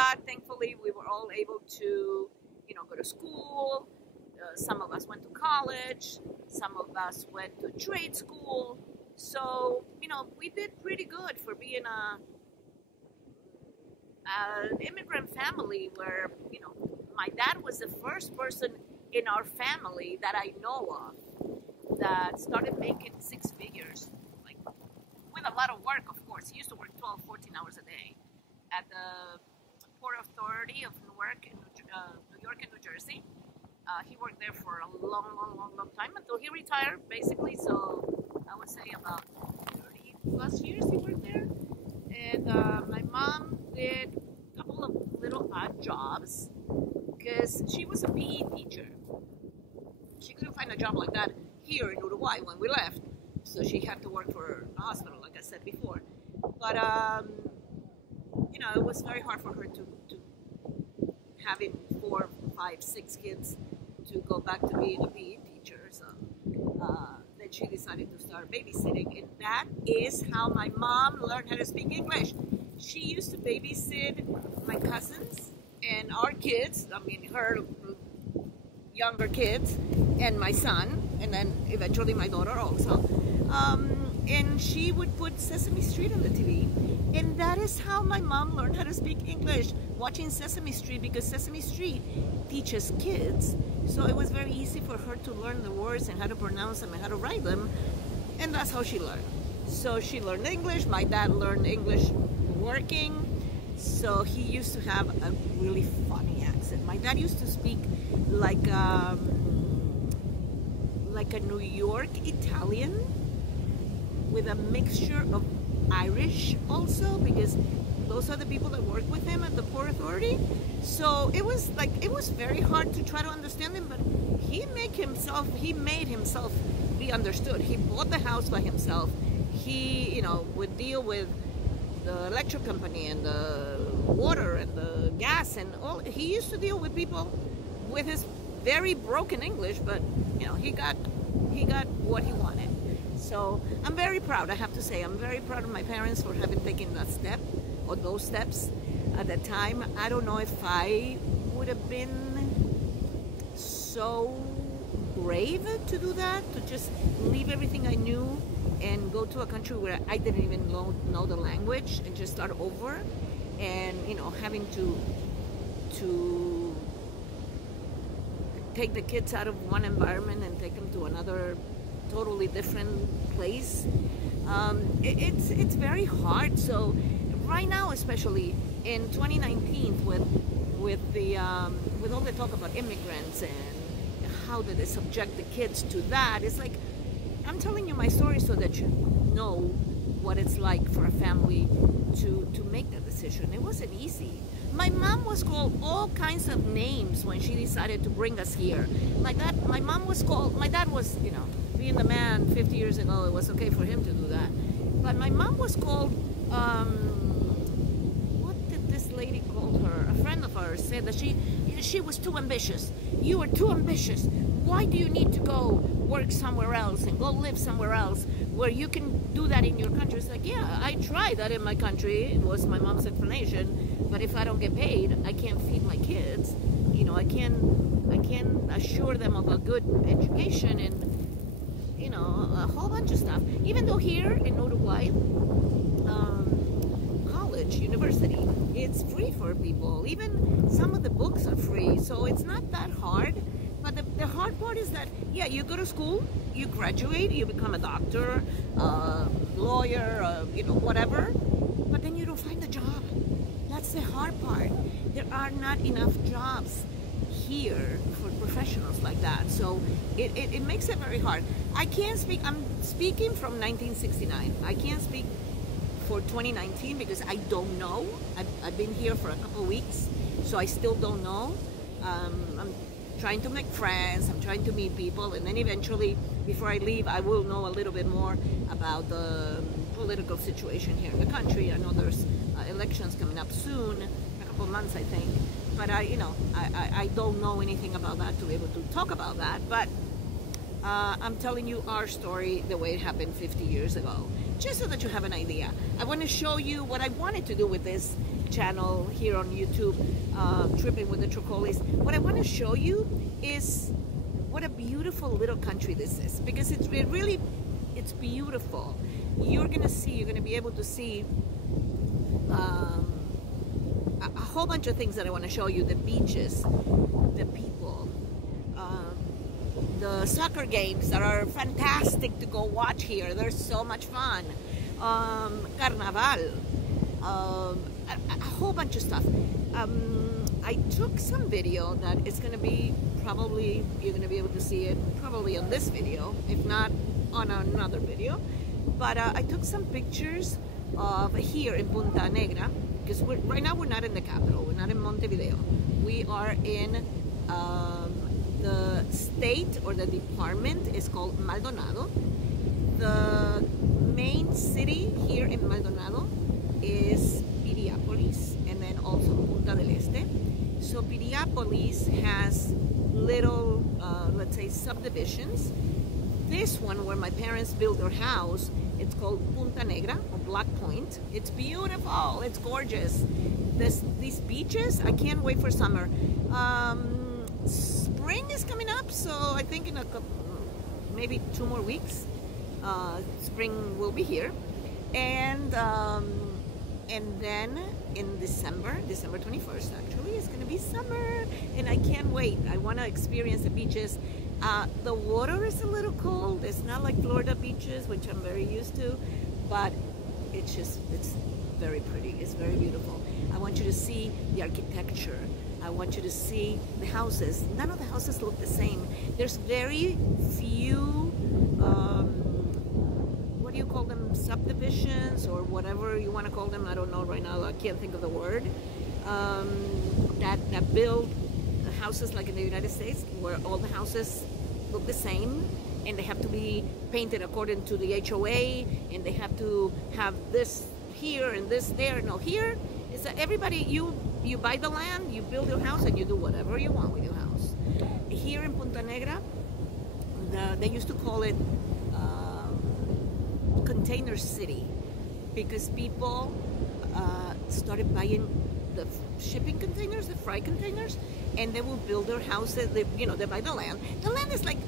that, thankfully, we were all able to, go to school. Some of us went to college. Some of us went to trade school. So, we did pretty good for being an immigrant family where, my dad was the first person in our family that I know of that started making six figures, like with a lot of work, of course. He used to work 12, 14 hours a day at the Port Authority of Newark in New York and New Jersey. He worked there for a long time until he retired, basically. So I would say about 30 plus years he worked there. And my mom did a couple of little odd jobs because she was a PE teacher. She couldn't find a job like that here in Uruguay when we left, so she had to work for a hospital, like I said before. But it was very hard for her to having 4, 5, 6 kids to go back to being a PE teacher. So then she decided to start babysitting, and that is how my mom learned how to speak English. She used to babysit my cousins and our kids. I mean, her younger kids and my son, and then eventually my daughter also. And she would put Sesame Street on the TV, and that is how my mom learned how to speak English, watching Sesame Street, because Sesame Street teaches kids, so it was very easy for her to learn the words and how to pronounce them and how to write them, and that's how she learned. So she learned English. My dad learned English working, so he used to have a really funny accent. My dad used to speak like a New York Italian with a mixture of Irish also, because those are the people that work with him at the Port Authority. So it was very hard to try to understand him, but he made himself be understood. He bought the house by himself. He, would deal with the electric company and the water and the gas and all. He used to deal with people with his very broken English, but he got what he wanted. So I'm very proud, I have to say. I'm very proud of my parents for having taken that step, or those steps at that time. I don't know if I would have been so brave to do that, to just leave everything I knew and go to a country where I didn't even know the language and just start over, and having to take the kids out of one environment and take them to another totally different place. It's very hard. So right now, especially in 2019, with all the talk about immigrants and how do they subject the kids to that, it's like I'm telling you my story so that you know what it's like for a family to make that decision. It wasn't easy. My mom was called all kinds of names when she decided to bring us here. My dad was, being the man 50 years ago, it was okay for him to do that. But my mom was called, what did this lady call her? A friend of hers said that she was too ambitious. You were too ambitious. Why do you need to go work somewhere else and go live somewhere else where you can do that in your country? It's like, yeah, I tried that in my country. It was my mom's explanation. But if I don't get paid, I can't feed my kids. I can't assure them of a good education and a whole bunch of stuff. Even though here in Uruguay, college, university, it's free for people. Even some of the books are free, so it's not that hard. But the hard part is that, yeah, you go to school, you graduate, you become a doctor, lawyer, whatever, but then you don't find a job. That's the hard part. There are not enough jobs here for professionals like that. So it makes it very hard. I can't speak, I'm speaking from 1969. I can't speak for 2019 because I don't know. I've been here for a couple of weeks, so I still don't know. I'm trying to make friends, I'm trying to meet people, and then eventually, before I leave, I will know a little bit more about the political situation here in the country. I know there's elections coming up soon, a couple of months I think, but I don't know anything about that to be able to talk about that, but I'm telling you our story the way it happened 50 years ago. just so that you have an idea. I want to show you what I wanted to do with this channel here on YouTube, Tripping with the Trocolis. What I want to show you is what a beautiful little country this is, because it's beautiful. You're going to be able to see a whole bunch of things that I want to show you: the beaches, the people, the soccer games that are fantastic to go watch here. They're so much fun. Carnaval, a whole bunch of stuff. I took some video that is going to be probably, you're going to be able to see it probably on this video, if not on another video. But I took some pictures of here in Punta Negra, because right now we're not in the capital, we're not in Montevideo. We are in the state, or the department is called Maldonado. The main city here in Maldonado is Piriápolis, and then also Punta del Este. So Piriápolis has little, let's say, subdivisions. This one, where my parents built their house, it's called Punta Negra, or Black Point. It's beautiful, it's gorgeous. These beaches, I can't wait for summer. Spring is coming up, so I think in maybe 2 more weeks, spring will be here. And then in December 21st, actually, it's going to be summer, and I can't wait. I want to experience the beaches. The water is a little cold. It's not like Florida beaches, which I'm very used to, but it's very pretty. It's very beautiful. I want you to see the architecture. I want you to see the houses. None of the houses look the same. There's very few, what do you call them, subdivisions, or whatever you want to call them. I don't know right now. I can't think of the word. That build houses like in the United States, where all the houses look the same, and they have to be painted according to the HOA, and they have to have this here and this there. No, here is that everybody, you buy the land, you build your house, and you do whatever you want with your house. Here in Punta Negra, they used to call it Container City, because people started buying the shipping containers, the freight containers, and they will build their houses. They buy the land. The land is like,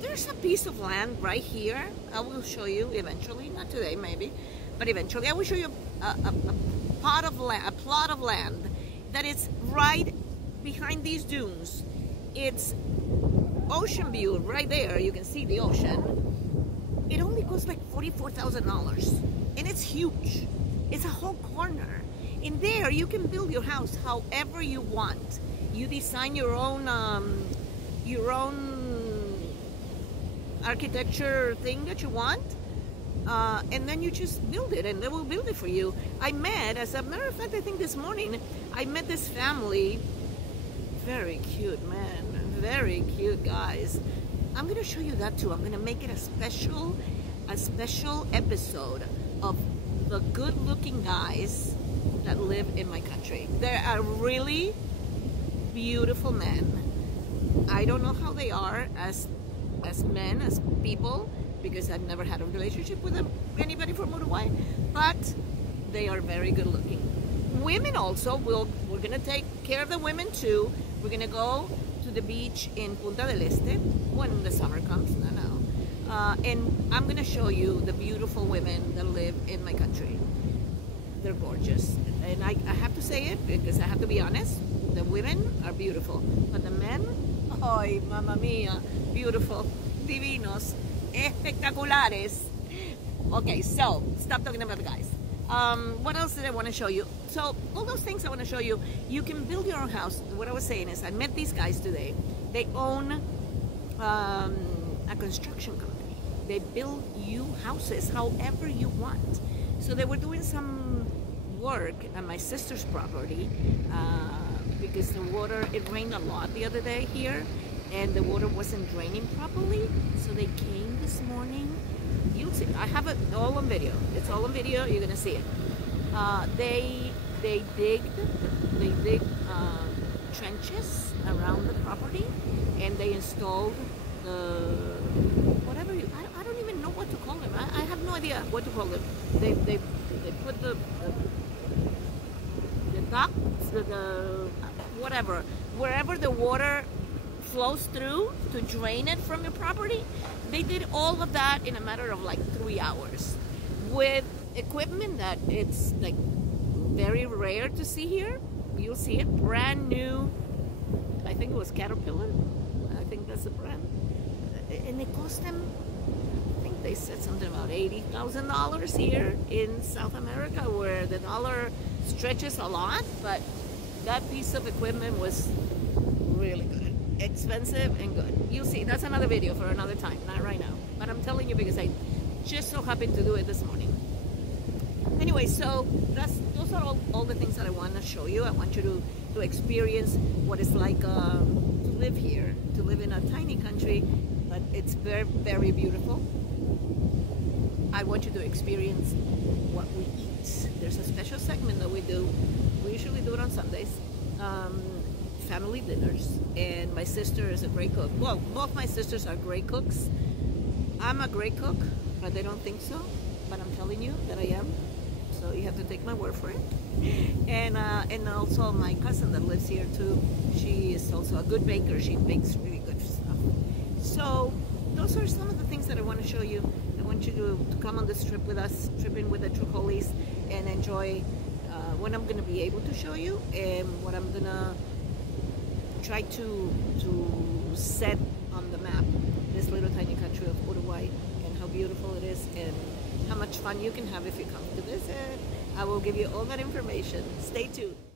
there's a piece of land right here. I will show you eventually, not today maybe, but eventually I will show you a plot of land that is right behind these dunes. It's ocean view right there. You can see the ocean. It only costs like $44,000, and it's huge. It's a whole corner. In there, you can build your house however you want. You design your own architecture thing that you want, and then you just build it, and they will build it for you. As a matter of fact, I think this morning, I met this family. Very cute, man. Very cute guys. I'm gonna show you that too. I'm gonna make it a special episode of the good-looking guys that live in my country. They are really beautiful men. I don't know how they are as men, as people, because I've never had a relationship with anybody from Uruguay, but they are very good looking. Women also, we're gonna take care of the women too. We're gonna go to the beach in Punta del Este when the summer comes, and I'm gonna show you the beautiful women that live in my country. They're gorgeous, and I have to say it because I have to be honest. The women are beautiful, but the men, ay, mamma mia, beautiful, divinos, espectaculares. Okay, so stop talking about the guys. What else did I want to show you? So all those things I want to show you. You can build your own house. What I was saying is, I met these guys today. They own a construction company. They build you houses however you want. So they were doing some work at my sister's property because the water, it rained a lot the other day here, and the water wasn't draining properly. So they came this morning. You'll see. I have it all on video. It's all on video. You're gonna see it. They dig trenches around the property, and they installed the whatever I don't even know what to call them. I have no idea. idea what to call them. They put the ducts, the whatever, wherever the water flows through to drain it from your property. They did all of that in a matter of like 3 hours with equipment that it's like very rare to see here. You'll see it brand new. I think it was Caterpillar. I think that's the brand. And it cost them, I think they said something about $80,000 here in South America, where the dollar stretches a lot, but that piece of equipment was really good. Expensive and good. You'll see. That's another video for another time, not right now. But I'm telling you because I just so happened to do it this morning. Anyway, so those are all the things that I want to show you. I want you to experience what it's like to live here, to live in a tiny country, but it's very, very beautiful. I want you to experience what we eat. There's a special segment that we do. We usually do it on Sundays. Family dinners, and my sister is a great cook. Well, both my sisters are great cooks. I'm a great cook, but they don't think so, but I'm telling you that I am, so you have to take my word for it. And also my cousin that lives here too, she is also a good baker. She bakes really good stuff. So those are some of the things that I want to show you. I want you to come on this trip with us, tripping with the Trujolis, and enjoy what I'm going to be able to show you and what I'm going to try to set on the map this little tiny country of Uruguay, and how beautiful it is and how much fun you can have if you come to visit. I will give you all that information. Stay tuned.